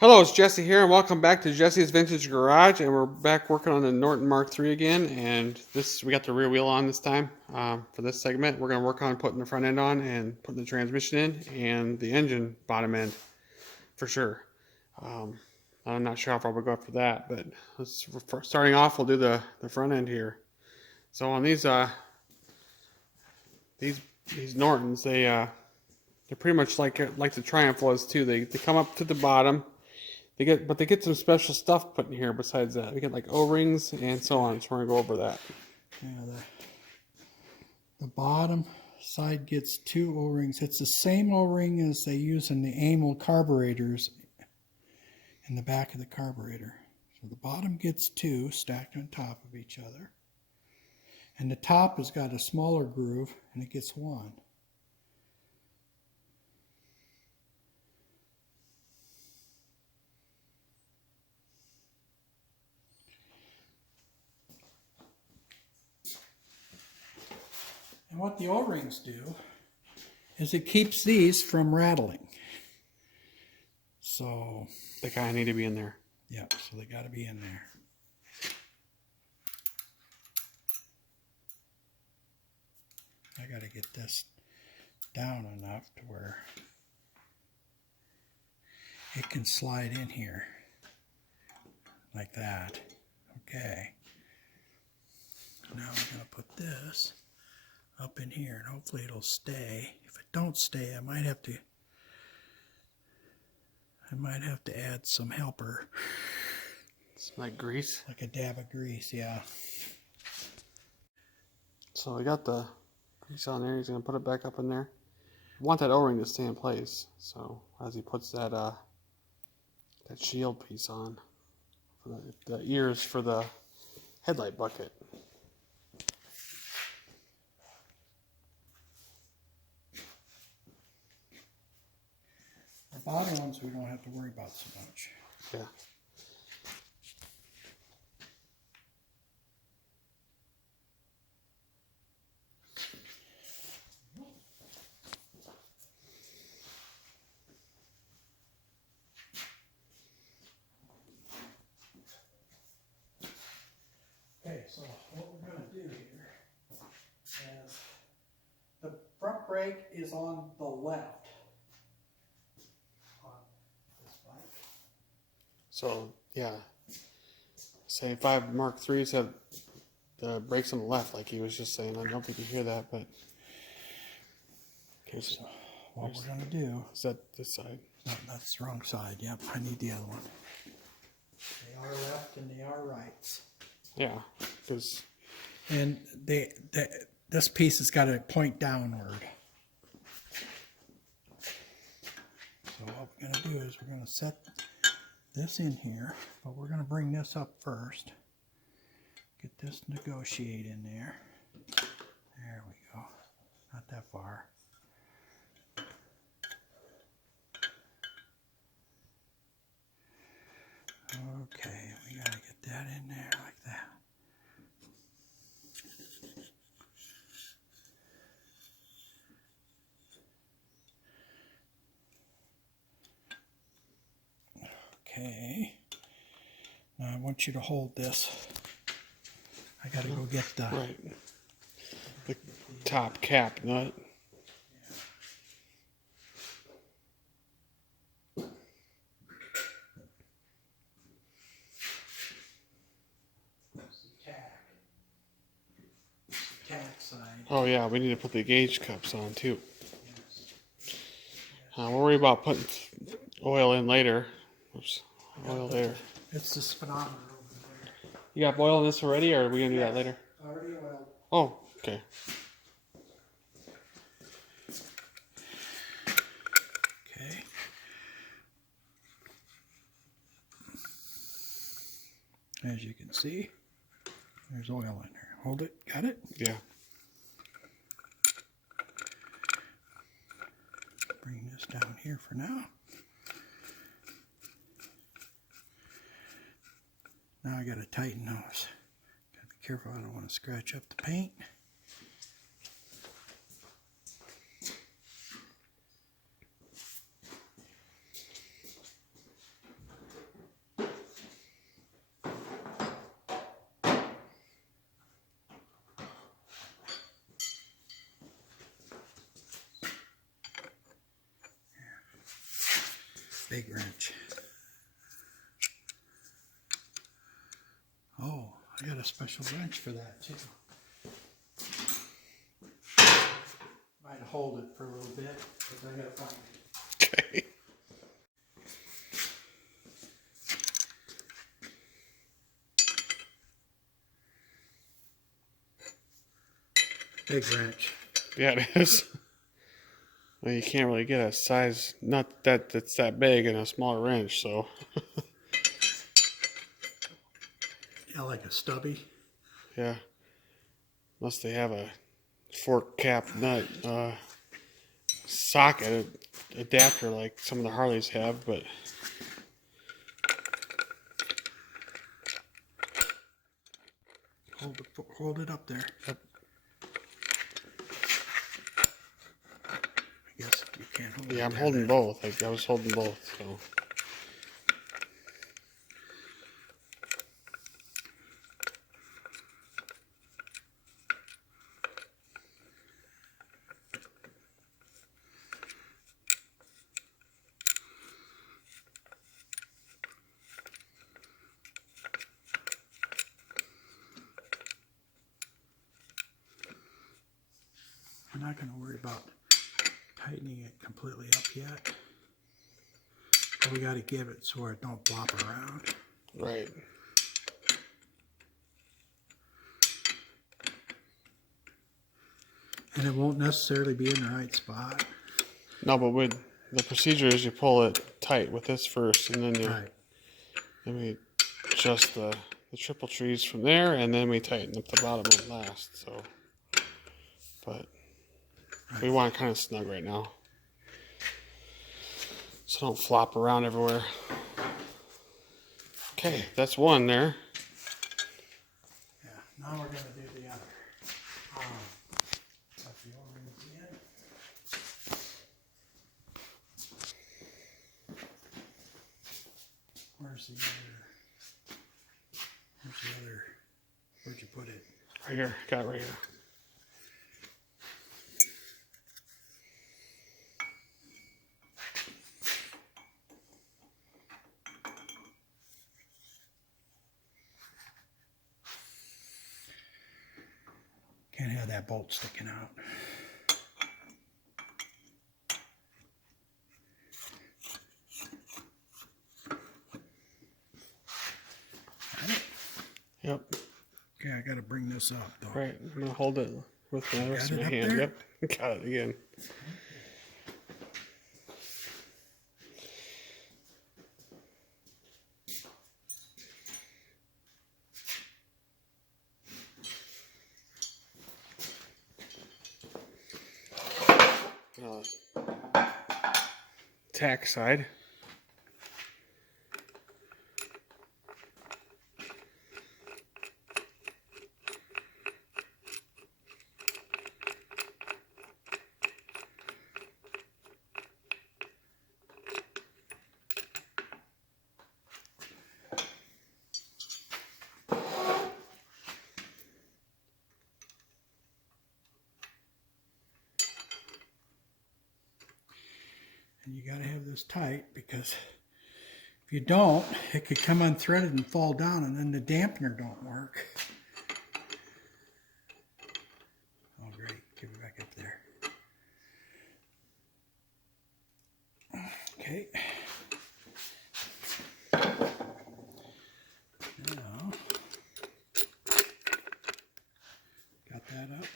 Hello, it's Jesse here, and welcome back to Jesse's Vintage Garage. And we're back working on the Norton Mark III again. And we got the rear wheel on this time for this segment. We're going to work on putting the front end on and putting the transmission in and the engine bottom end for sure. I'm not sure how far we'll go after that, but starting off, we'll do the front end here. So on these Nortons, they're pretty much like the Triumph was too. They come up to the bottom. They get some special stuff put in here besides that. We get like O-rings and so on. So we're gonna go over that. Yeah, the bottom side gets 2 O-rings. It's the same O-ring as they use in the Amel carburetors in the back of the carburetor. So the bottom gets 2 stacked on top of each other. And the top has got a smaller groove and it gets 1. And what the O-rings do is it keeps these from rattling. So They kind of need to be in there. yeah, so they got to be in there. I got to get this down enough to where it can slide in here like that. Okay. Now I'm going to put this up in here and hopefully it'll stay. If it don't stay, I might have to add some helper. It's like grease. Like a dab of grease, yeah. So we got the grease on there. He's gonna put it back up in there. We want that O-ring to stay in place. So as he puts that that shield piece on for the ears for the headlight bucket. The bottom ones we don't have to worry about so much. Yeah. Okay, so what we're going to do here is the front brake is on the left on this bike. So yeah. Say 5 Mark IIIs have the brakes on the left, like he was just saying. I don't think you hear that, but okay, so What we're going to do... Is that this side? No, that's the wrong side. Yep, I need the other one. They are left and they are right. Yeah, because... And this piece has got to point downward. So what we're going to do is we're going to set this in here, but we're going to bring this up first. Get this negotiate in there. There we go. Not that far. Okay, we got to get that in there like that. Okay. Now I want you to hold this. I got to go get the... Right. The top cap nut. tack side. Oh yeah, we need to put the gauge cups on too. We'll worry about putting oil in later. Oops, oil there. It's the speedometer over there. You got oil in this already, or are we gonna do that later? Already oiled. Oh, okay. Okay. As you can see, there's oil in there. Hold it. Got it? Yeah. Bring this down here for now. Now I got to tighten those. Got to be careful. I don't want to scratch up the paint. big wrench. Oh, I got a special wrench for that too. Might hold it for a little bit, because I gotta find it. Okay. Big wrench. Yeah, it is. Well, you can't really get a size, not that it's that big in a smaller wrench, so. Yeah, like a stubby. Yeah. Unless they have a fork cap nut socket adapter like some of the Harleys have, but. Hold it up there. Yep. I guess you can't hold it. Yeah, I'm there, holding then. both. I was holding both, so. We're not going to worry about tightening it completely up yet. But we got to give it so it don't flop around. Right. And it won't necessarily be in the right spot. No, but the procedure is you pull it tight with this first, and then Right. then we adjust the triple trees from there, and then we tighten up the bottom one last. So, but we want it kind of snug right now, so don't flop around everywhere. Okay, that's one there. Yeah. Now we're going to do the other. Put the O-rings in. Where's the other? Where'd you put it? Right here, got it right here. Can't have that bolt sticking out. Got it? Yep. Okay, I got to bring this up though. Right. I'm gonna hold it with the rest of Got my it up hand. there? Yep. Got it again. Tack side. And you got to have this tight, because if you don't, it could come unthreaded and fall down, and then the dampener don't work. Oh, great. Give it back up there. Okay. Now, got that up.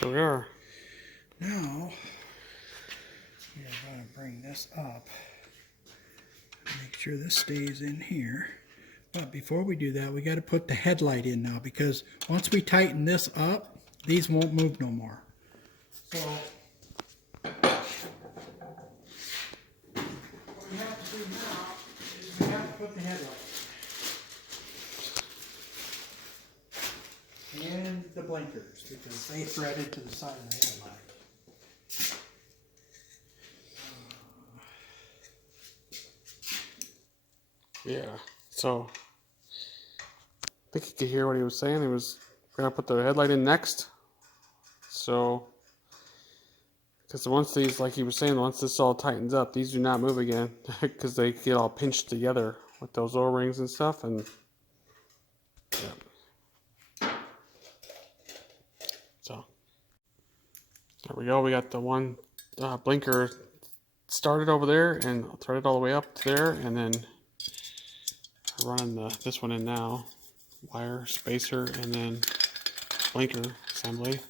There we are. Now, we are going to bring this up. Make sure this stays in here. But before we do that, we got to put the headlight in now, because once we tighten this up, these won't move no more. So, what we have to do now is we have to put the headlight and the blinkers, because they threaded to the side of the headlight. Yeah. So I think you could hear what he was saying. He was gonna put the headlight in next. So, because once these, like he was saying, once this all tightens up, these do not move again because they get all pinched together with those O-rings and stuff. And yeah. So there we go. We got the one blinker started over there and threaded all the way up to there, and then running this one in now. Wire, spacer, and then blinker assembly.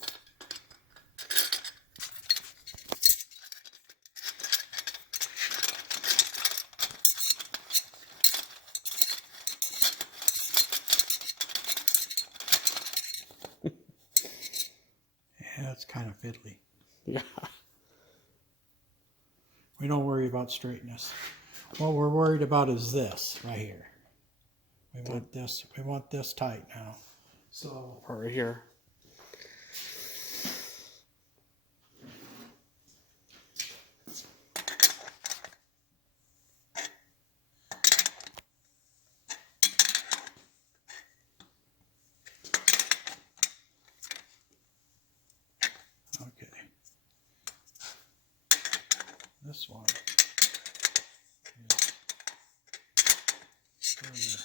Yeah, it's kind of fiddly. Yeah. We don't worry about straightness. What we're worried about is this right here. We want this tight now. So Right here. okay. This one is further.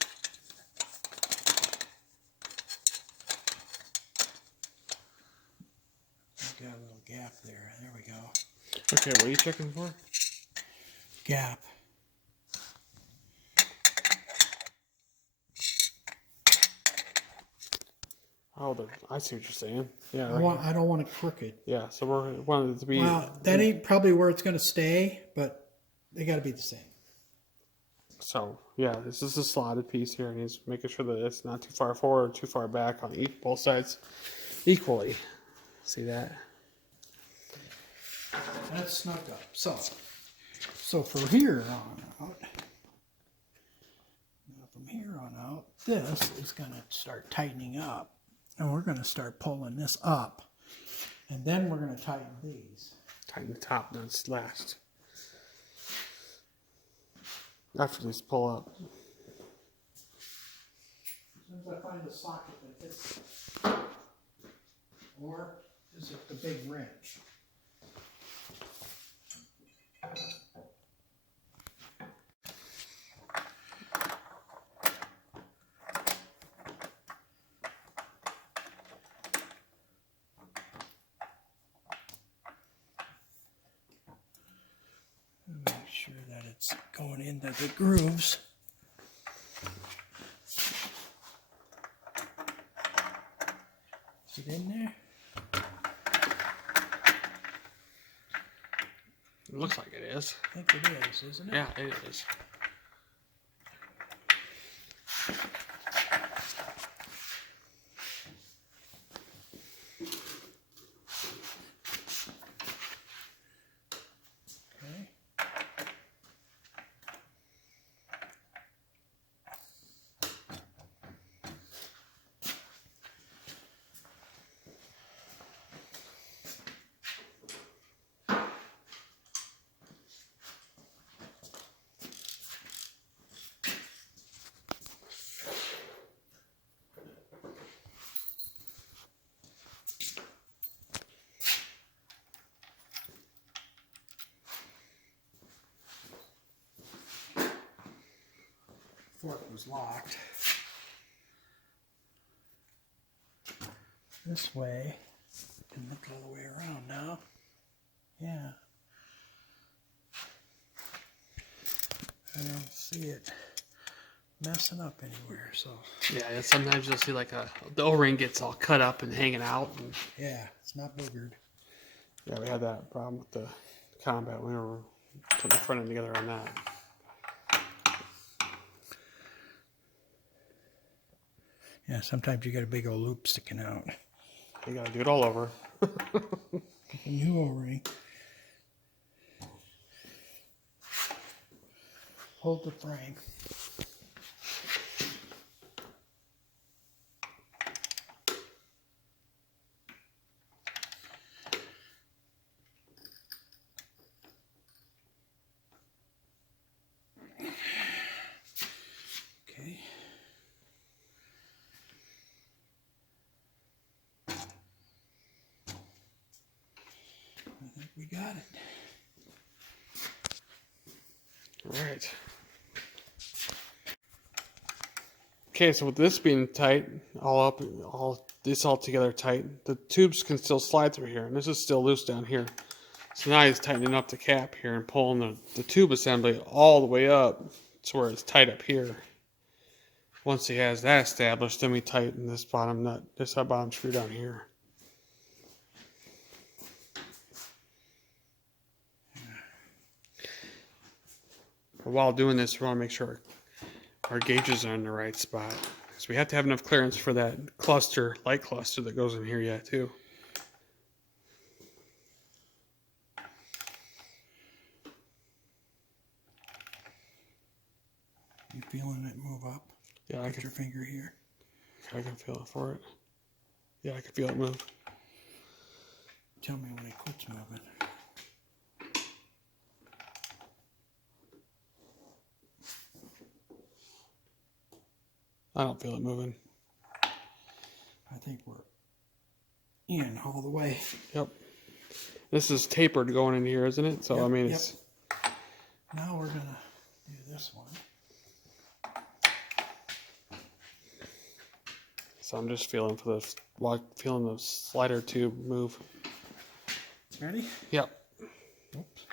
Got a little gap there. There we go. Okay, what are you checking for? Gap. Oh, I see what you're saying. Yeah. I don't want it crooked. Yeah, so we wanted it to be. Well, that ain't probably where it's going to stay, but they got to be the same. So yeah, this is a slotted piece here, and he's making sure that it's not too far forward or too far back on both sides equally. See that? That's snug up. So from here on out, this is going to start tightening up, and we're going to start pulling this up, and then we're going to tighten these. Tighten the top, that's last. After these pull up. As soon as I find a socket that fits, or is it the big wrench? Make sure that it's going into the grooves. Is it in there? It looks like it is. I think it is, isn't it? Yeah, it is. Okay. Fork was locked. This way. Can look all the way around now. Yeah. I don't see it. messing up anywhere. So Yeah, sometimes you'll see like the O-ring gets all cut up and hanging out. And, yeah, it's not boogered. yeah, we had that problem with the Combat when we were putting the front end together on that. Yeah, sometimes you got a big old loop sticking out. You gotta do it all over. A new O-ring. Hold the frame. Okay. I think we got it. All right. Okay, so with this being tight, all together tight, the tubes can still slide through here, and this is still loose down here. So now he's tightening up the cap here and pulling the tube assembly all the way up to where it's tight up here. Once he has that established, then we tighten this bottom nut, this bottom screw down here. But while doing this, we want to make sure our gauges are in the right spot. So we have to have enough clearance for that cluster, light cluster that goes in here yet too. You feeling it move up? Yeah, Put your finger here. I can feel it for it. Yeah, I can feel it move. Tell me when it quits moving. I don't feel it moving. I think we're in all the way. Yep. This is tapered going in here, isn't it? So, Yep, I mean, yep. it's... Now we're going to do this one. So I'm just feeling feeling the slider tube move. Ready? Yep. Oops.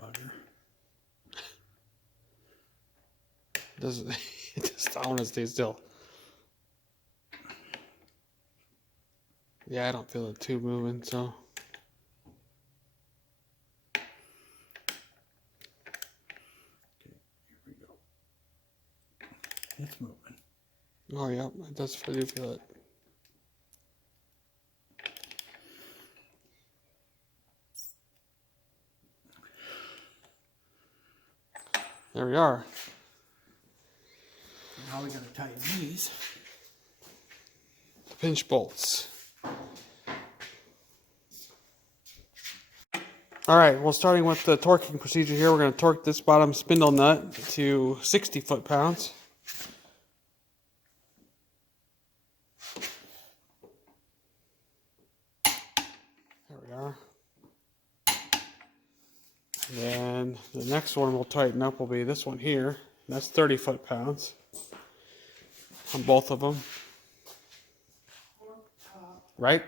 Bugger. I want to stay still. Yeah, I don't feel the tube moving, so. Okay, here we go. It's moving. Oh, yeah, I do feel it. There we are. Now we got to tighten these. The pinch bolts. All right, well, starting with the torquing procedure here, we're going to torque this bottom spindle nut to 60 foot-pounds. There we are. And then the next one we'll tighten up will be this one here. That's 30 foot-pounds on both of them. Right?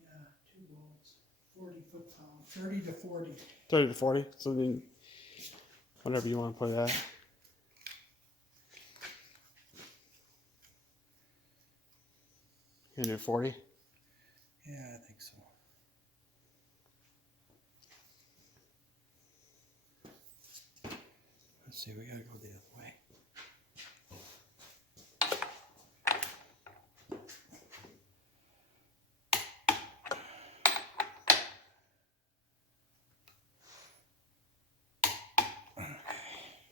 Yeah, 2 bolts, 40 foot-pounds, 30 to 40. 30 to 40. So then, whatever you want to put it at. You gonna do 40? Yeah, I think so. Let's see, we gotta go the other way.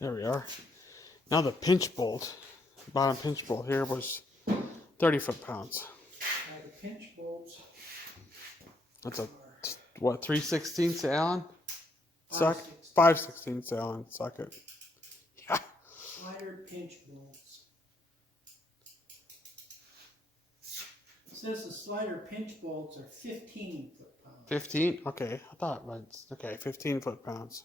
There we are. Now the pinch bolt, bottom pinch bolt here was 30 foot-pounds. Now the pinch bolts. That's a, what, 3/16 Allen? Sock? 5/16. 5/16 Allen socket. Yeah. Slider pinch bolts. It says the slider pinch bolts are 15 foot-pounds. 15? Okay, I thought it was, okay, 15 foot-pounds.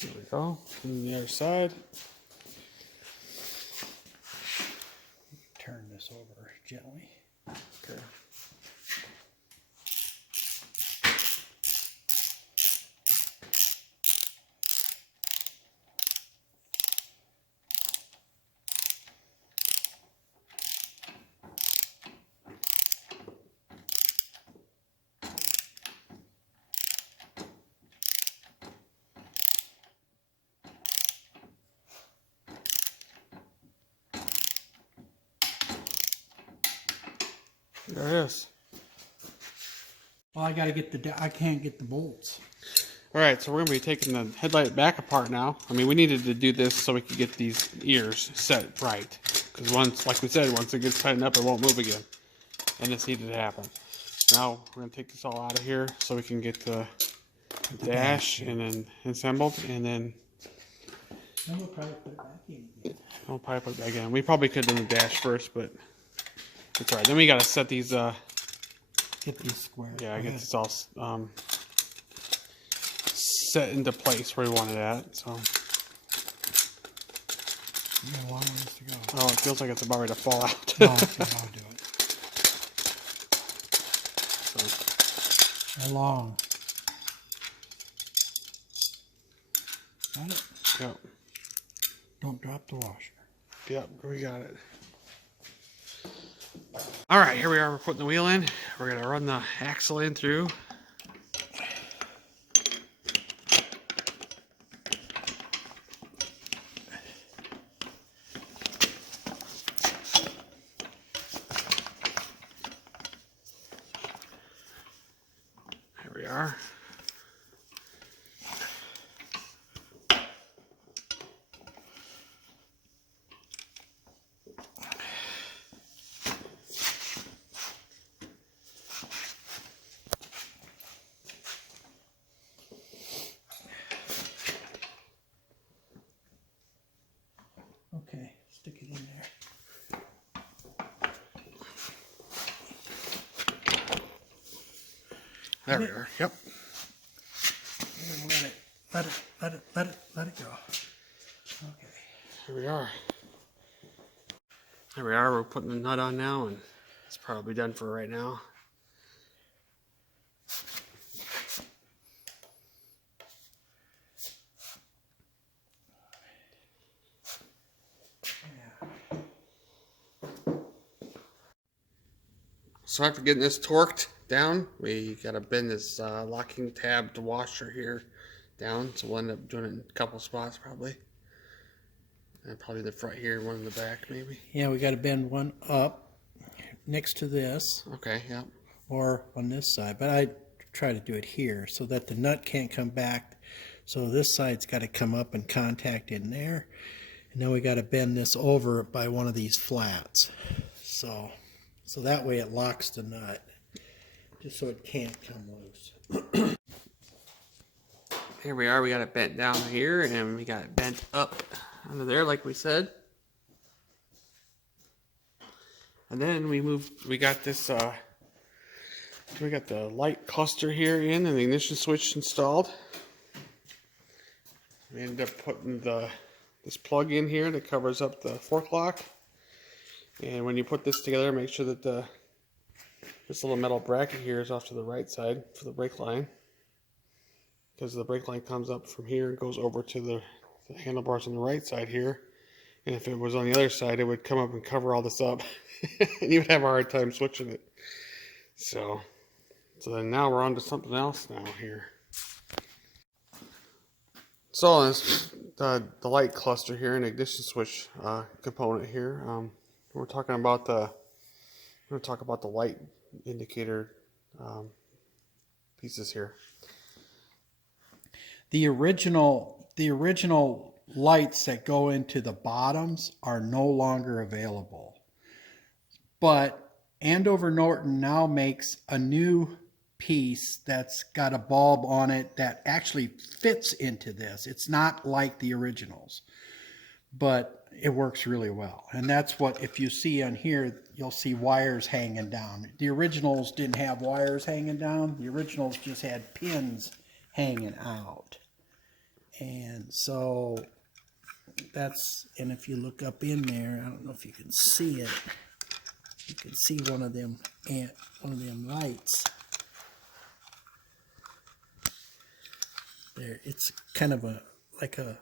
There we go. And the other side. Turn this over gently. Okay. There it is. Well, I gotta get I can't get the bolts. All right, so we're gonna be taking the headlight back apart now. I mean, we needed to do this so we could get these ears set right. Because once, like we said, once it gets tightened up, it won't move again. And this needed to happen. Now we're gonna take this all out of here so we can get the dash and then assembled, and then Then we'll probably put it back in again. we'll probably put it back in. We probably could have done the dash first, but it's all right. Then we gotta set these. Get these square. Yeah, get this all set into place where we want it at. So. You got a long ways to go. Oh, it feels like it's about ready to fall out. No, okay, I'll do it. So. Long. Got it? Yep. Don't drop the washer. Yep, we got it. All right, here we are. We're putting the wheel in. We're going to run the axle in through. Here we are. Okay, stick it in there. There we are. Yep. And let it go. Okay. Here we are. There we are. We're putting the nut on now, and it's probably done for right now. So after getting this torqued down, we got to bend this locking tab to washer here down. So we'll end up doing it in a couple spots probably. And probably the front here, one in the back maybe. Yeah, we got to bend one up next to this. Okay, yeah. Or on this side, but I try to do it here so that the nut can't come back. So this side's got to come up and contact in there. And then we got to bend this over by one of these flats. So that way it locks the nut, just so it can't come loose. Here we are. We got it bent down here, and we got it bent up under there, like we said. And then we got this, we got the light cluster here in and the ignition switch installed. We ended up putting this plug in here that covers up the fork lock. And when you put this together, make sure that this little metal bracket here is off to the right side for the brake line. Because the brake line comes up from here and goes over to the handlebars on the right side here. And if it was on the other side, it would come up and cover all this up. And you would have a hard time switching it. So then now we're on to something else now here. So this the light cluster here and ignition switch component here. We're talking about the light indicator pieces here. The original lights that go into the bottoms are no longer available. But Andover Norton now makes a new piece that's got a bulb on it that actually fits into this. It's not like the originals, but it works really well. And that's what, if you see on here, you'll see wires hanging down. The originals didn't have wires hanging down. The originals just had pins hanging out. And so that's, and if you look up in there, I don't know if you can see it. You can see one of them lights. There, it's kind of like a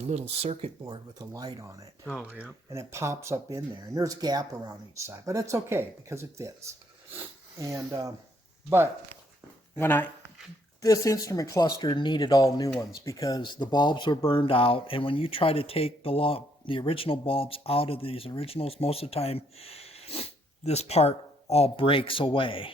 little circuit board with a light on it. Oh, yeah. And it pops up in there, and there's a gap around each side, but it's okay because it fits. And but when this instrument cluster needed all new ones because the bulbs were burned out, and when you try to take the original bulbs out of these originals, most of the time this part all breaks away,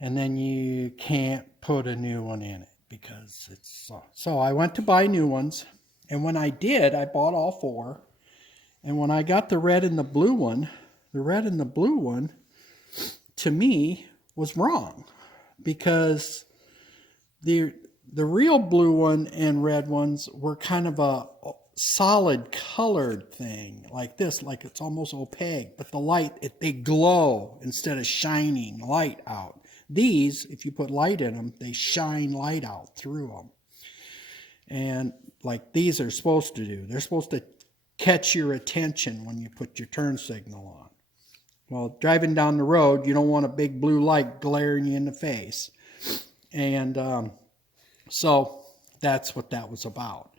and then you can't put a new one in it because it's so I went to buy new ones, and when I did, I bought all 4, and when I got the red and the blue one, to me was wrong, because the real blue one and red ones were kind of a solid colored thing like this, like it's almost opaque, but the light, they glow instead of shining light out. These, if you put light in them, they shine light out through them. And like these are supposed to do, they're supposed to catch your attention when you put your turn signal on. Well, driving down the road, you don't want a big blue light glaring you in the face. And so that's what that was about.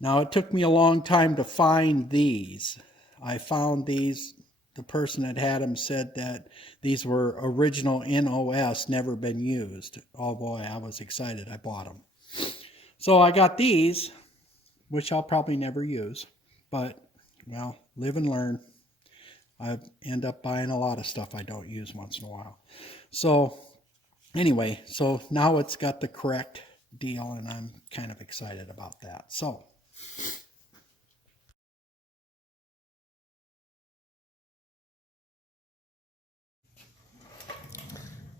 Now, it took me a long time to find these. I found these. The person that had them said that these were original NOS, never been used. Oh boy, I was excited. I bought them. So I got these, which I'll probably never use. But, well, live and learn. I end up buying a lot of stuff I don't use once in a while. So anyway, so now it's got the correct deal, and I'm kind of excited about that. So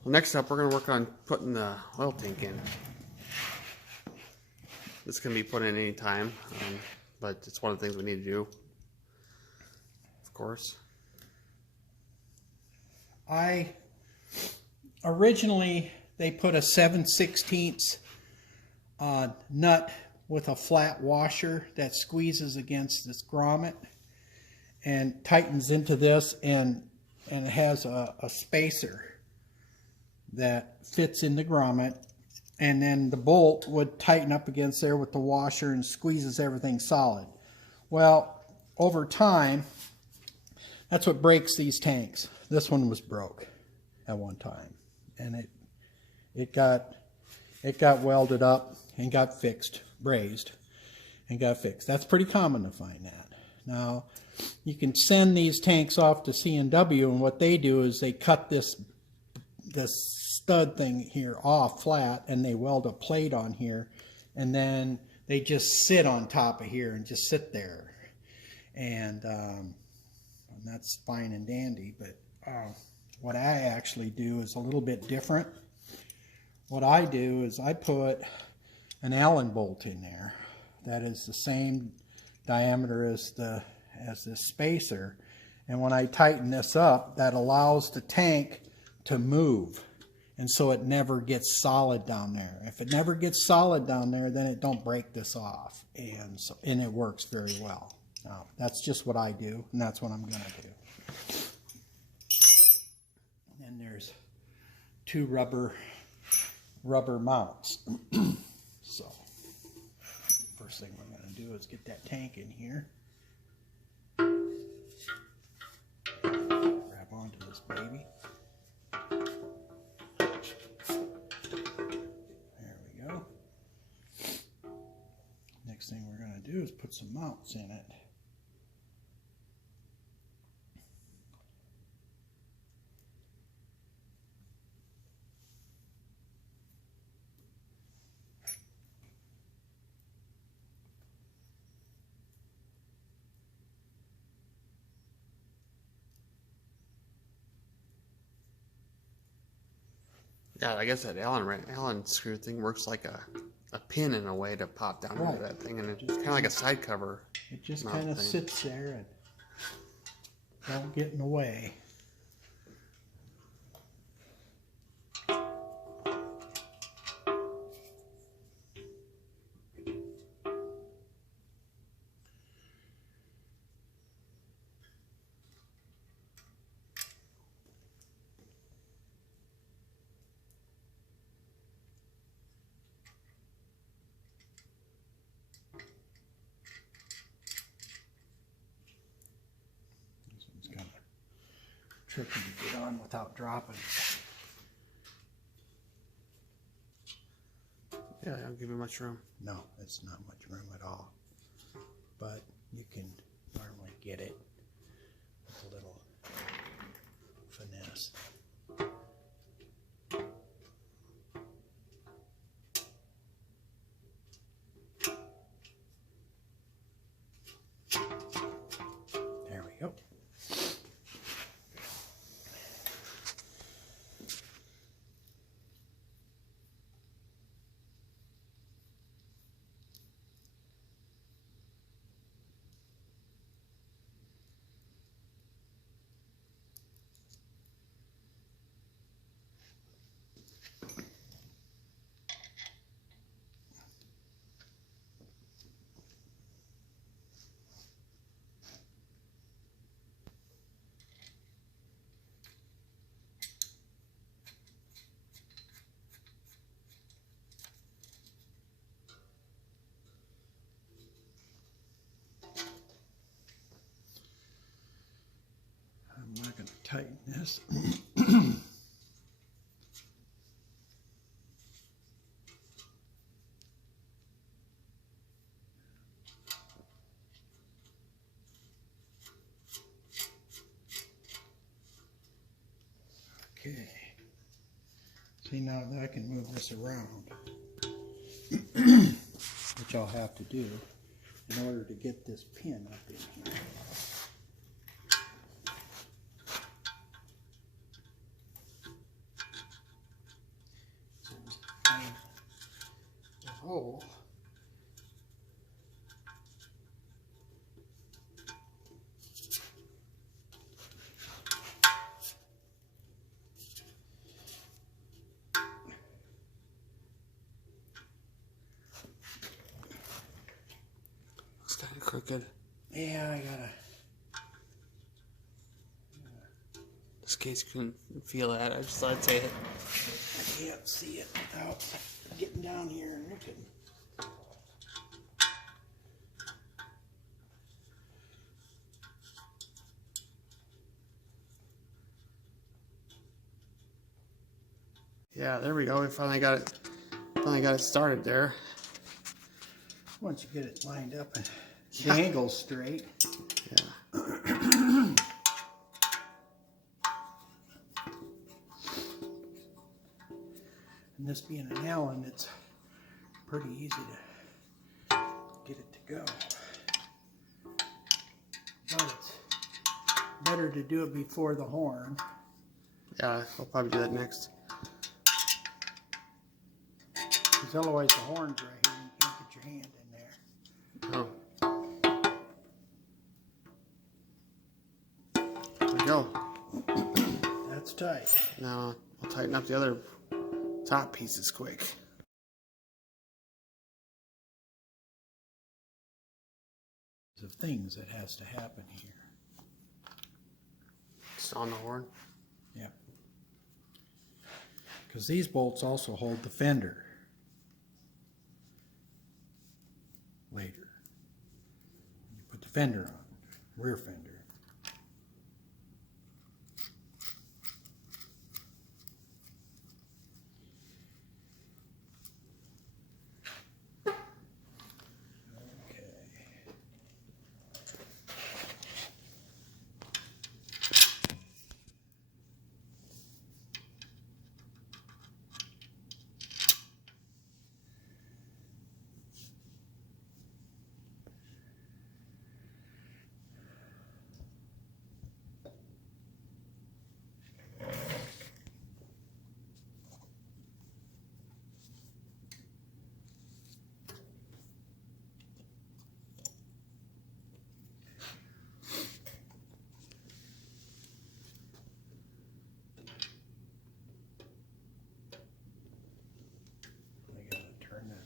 Well, next up, we're going to work on putting the oil tank in. This can be put in any time, but it's one of the things we need to do, of course. Originally, they put a 7/16 nut with a flat washer that squeezes against this grommet and tightens into this, and it has a spacer that fits in the grommet, and then the bolt would tighten up against there with the washer and squeezes everything solid. Well, over time, that's what breaks these tanks. This one was broke at one time, and it got welded up and got fixed, brazed, and got fixed. That's pretty common to find that. Now, you can send these tanks off to C&W, and what they do is they cut this stud thing here off flat, and they weld a plate on here, and then they just sit on top of here and just sit there, and that's fine and dandy. But what I actually do is a little bit different. What I do is I put an Allen bolt in there that is the same diameter as this spacer, and when I tighten this up, that allows the tank to move, and so it never gets solid down there. If it never gets solid down there, then it don't break this off, and it works very well. Now, that's just what I do, and that's what I'm going to do. And there's 2 rubber mounts. So first thing we're going to do is get that tank in here. Grab onto this baby. There we go. Next thing we're going to do is put some mounts in it. Yeah, I guess that Allen screw thing works like a pin in a way to pop down Right. into that thing, and it's kind of like a side cover. It just mount kind of thing. sits there and don't get in the way. tricky to get on without dropping. Yeah, I don't give you much room. No, it's not much room at all. But you can normally get it with a little finesse. There we go. I'm not going to tighten this. Okay. See, now that I can move this around, which I'll have to do in order to get this pin up in here. So, the hole. Looks kind of crooked. Yeah, I gotta. This case couldn't feel that. I just thought I'd say it. I can't see it without getting down here and looking. Yeah, there we go. We finally got it. Finally got it started there. Once you get it lined up and the angle's straight. Yeah. And this being an Allen, it's pretty easy to get it to go. But it's better to do it before the horn. Yeah, I'll probably do that next. Because otherwise the horn's right here and you can't get your hand in there. Oh. There we go. That's tight. Now I'll tighten up the other top pieces quick. Of things that has to happen here. Just on the horn. Yeah. Because these bolts also hold the fender later. You put the fender on, rear fender.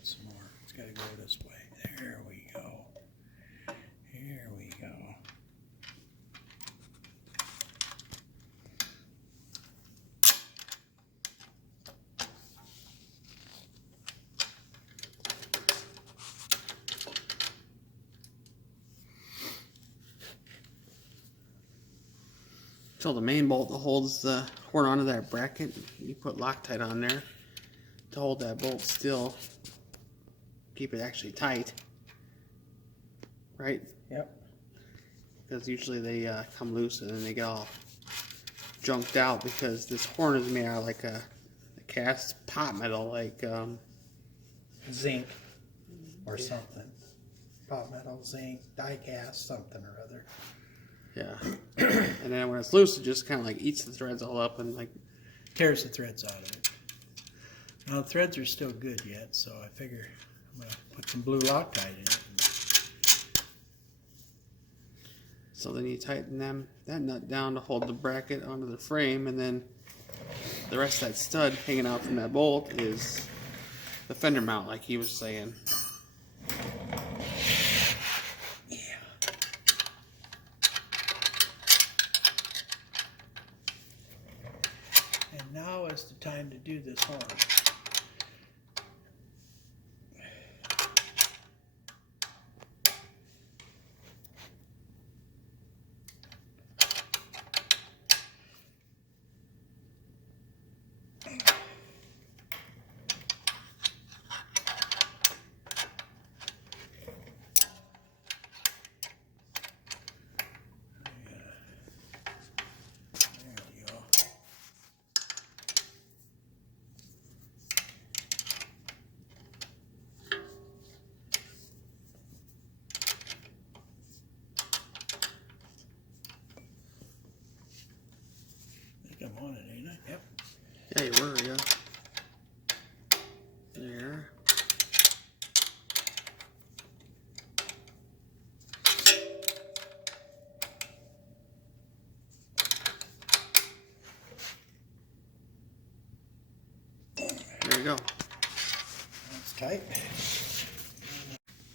Some more. It's got to go this way. There we go. Here we go. So the main bolt that holds the horn onto that bracket, you put Loctite on there to hold that bolt still, keep it actually tight, right? Yep. Because usually they come loose and then they get all junked out because this horn is made out of like a cast pot metal, like Zinc or something. Pot metal, zinc, die cast, something or other. yeah. And then when it's loose, it just kind of like eats the threads all up and like Tears the threads out of it. Now the threads are still good yet, so I figure I'm gonna put some blue Loctite in it. so then you tighten that nut down to hold the bracket onto the frame, and then the rest of that stud hanging out from that bolt is the fender mount, like he was saying. Yeah. And now is the time to do this horn. I'm on it, ain't I? Yep. Yeah, you were, yeah. There. There you go. That's tight.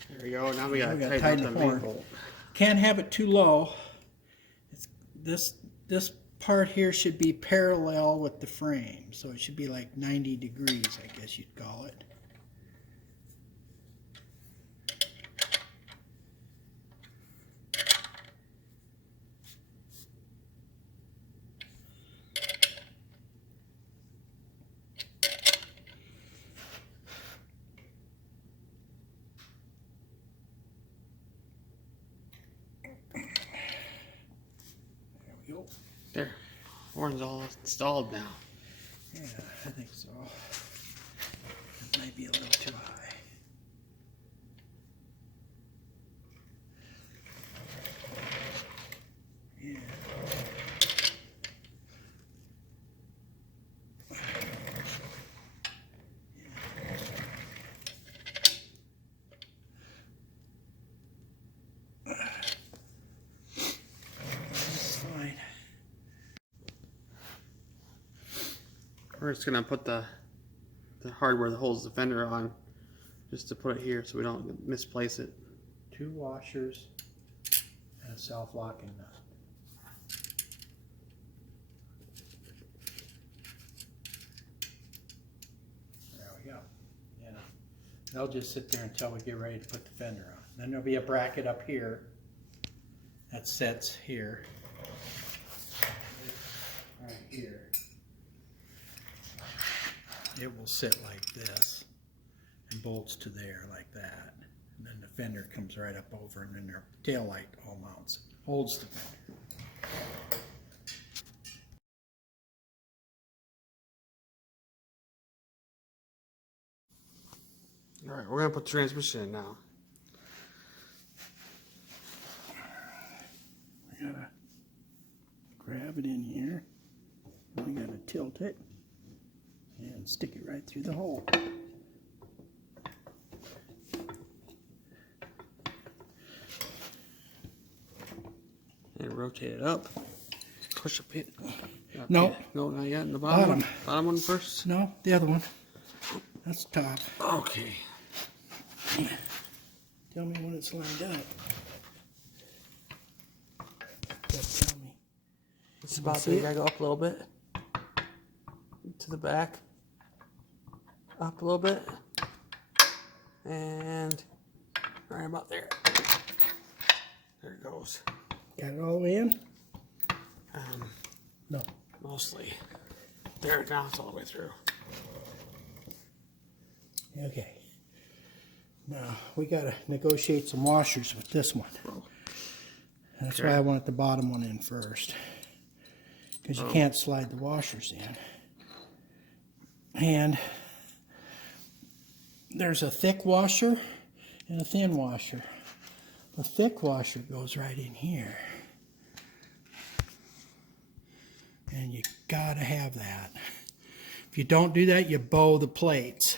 There we go. Now we gotta gotta tighten up tighten the the main horn. bolt. Can't have it too low. This part here should be parallel with the frame, so it should be like 90 degrees, I guess you'd call it. There we go. There. Horn's all installed now. Yeah, I think so. It might be a little too high. Yeah. That's fine. We're just gonna put the hardware that holds the fender on, just to put it here so we don't misplace it. 2 washers and a self-locking nut. There we go. Yeah. They'll just sit there until we get ready to put the fender on. Then there'll be a bracket up here that sets here. Right here. It will sit like this and bolts to there like that. And then the fender comes right up over, and then their tail light all mounts. Holds the fender. Alright, we're gonna put the transmission in now. We gotta grab it in here. We gotta tilt it and stick it right through the hole. And rotate it up. Push a pin. No. No, not yet. In the bottom. Bottom. Bottom one first. No, the other one. That's top. Okay. Tell me when it's lined up. Just tell me. It's about there. You gotta go up a little bit. To the back. Up a little bit. And right about there. There it goes. Got it all the way in? No. Mostly. There, now it's all the way through. Okay. Now we got to negotiate some washers with this one. That's why I wanted the bottom one in first, because you can't slide the washers in. And there's a thick washer and a thin washer. The thick washer goes right in here. And you gotta have that. If you don't do that, you bow the plates.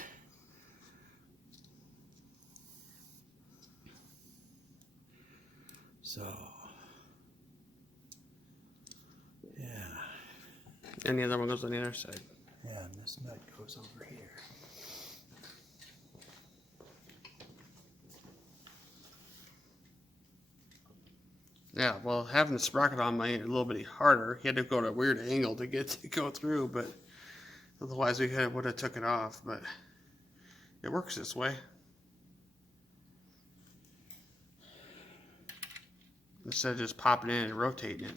So, yeah. And the other one goes on the other side. Yeah, and this nut goes over here. Yeah, well, having the sprocket on made it a little bit harder. He had to go to a weird angle to get to go through, but otherwise we would have took it off. But it works this way. Instead of just popping in and rotating it.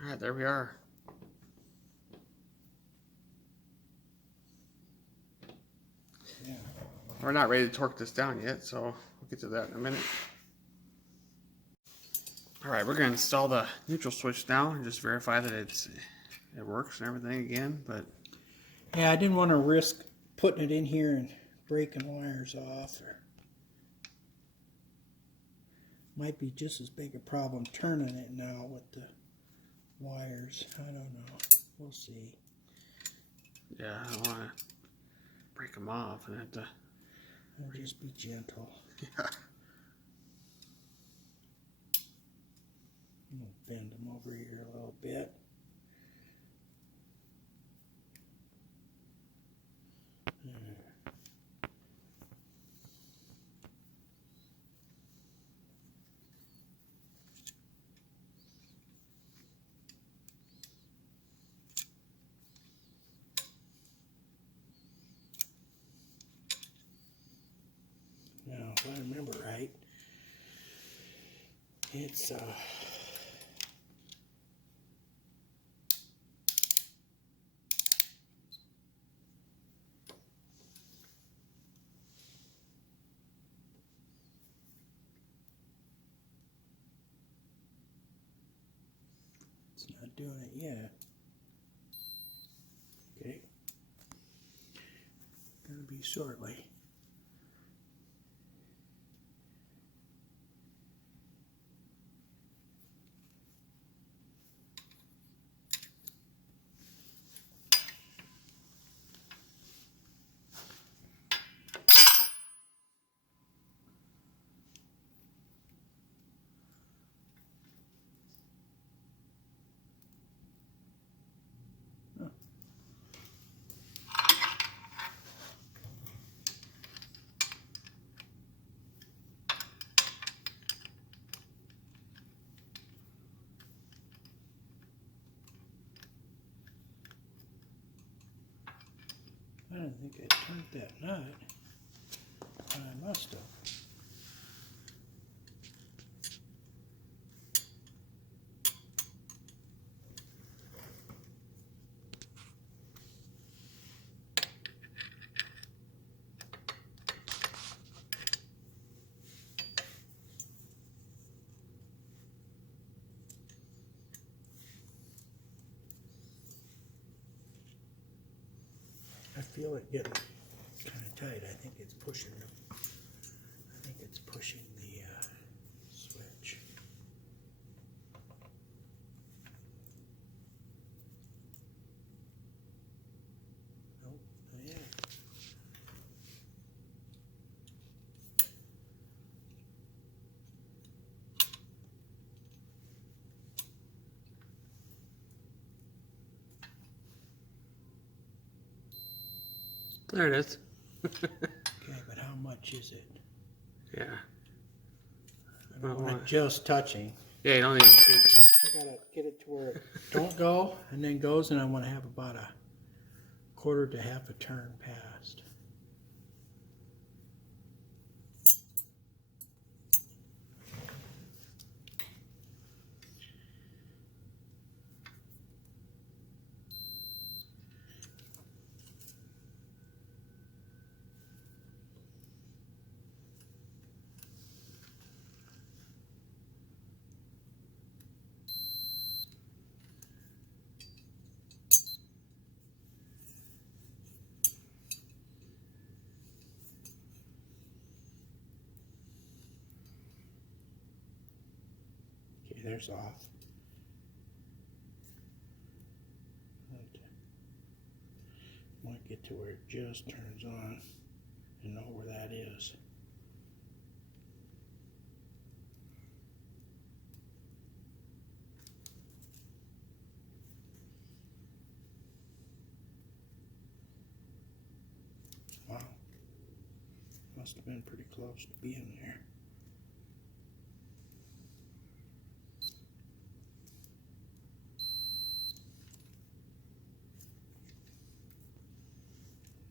All right, there we are. Yeah. We're not ready to torque this down yet, so we'll get to that in a minute. All right, we're going to install the neutral switch now and just verify that it works and everything again. But Yeah, I didn't want to risk putting it in here and breaking wires off. Might be just as big a problem turning it now with the wires. I don't know. We'll see. yeah, I don't want to break them off and have to. I'll just be gentle. Yeah. I'm going to bend them over here a little bit. Now, if I remember right, it's not doing it yet. Okay. Gonna be shortly. I don't think I turned that nut, but I must have. I feel it getting kind of tight. I think it's pushing the switch. Nope, not yet. There it is. Okay, but how much is it? Yeah. I don't want it just touching. Yeah, you don't even think. I gotta get it to where it don't go and then goes, and I want to have about a quarter to half a turn past. Okay, there's off. I want to get to where it just turns on and know where that is. Wow. Must have been pretty close to being there.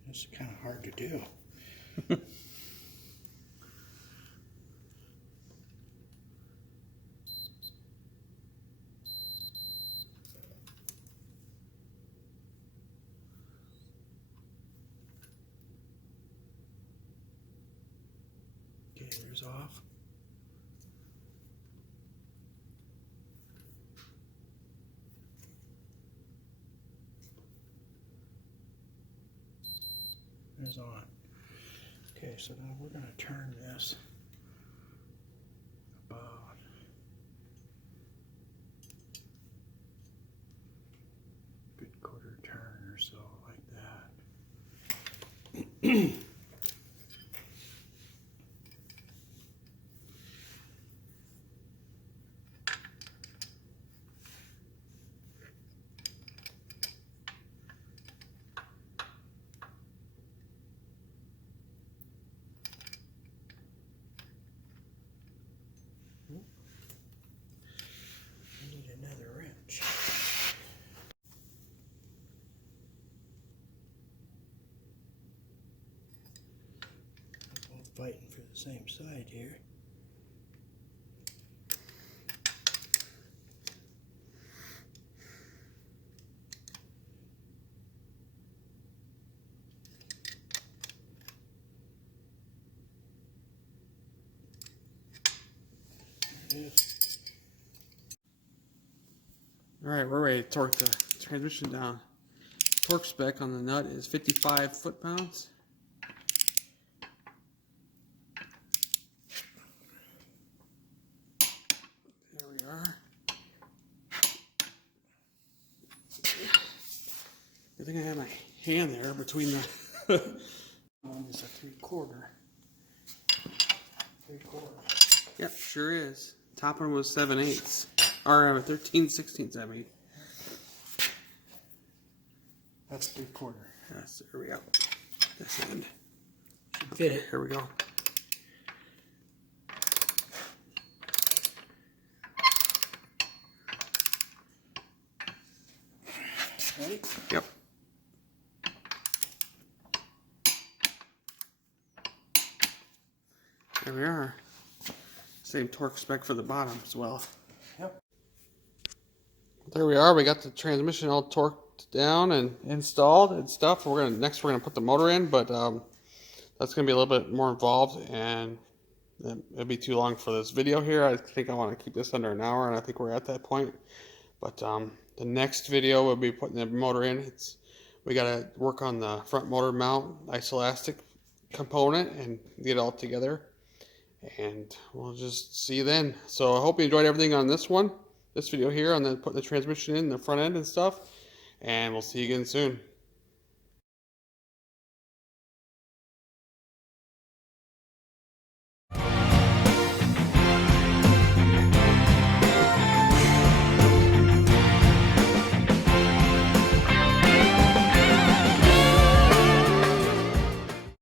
It's kind of hard to do. Okay, there's off. There's on. Okay, so now we're going to turn this about a good quarter turn or so, like that. I need another wrench. We're both fighting for the same side here. There it is. Alright, we're ready to torque the transmission down. Torque spec on the nut is 55 foot-pounds. There we are. I think I have my hand there between the... One is a 3/4. 3/4. Yep, sure is. Top one was 7/8. Or 13/16, I mean. That's 3/4. Yes, there we go. This end. Should fit it. Here we go. Ready? Yep. There we are. Same torque spec for the bottom as well. Yep. There we are. We got the transmission all torqued down and installed and stuff. We're gonna put the motor in, but that's gonna be a little bit more involved, and it'd be too long for this video here. I think I want to keep this under an hour, and I think we're at that point. But the next video will be putting the motor in. We gotta work on the front motor mount isoelastic component and get it all together. And we'll just see you then. So I hope you enjoyed everything on this video here, on putting the transmission in the front end and stuff. And we'll see you again soon.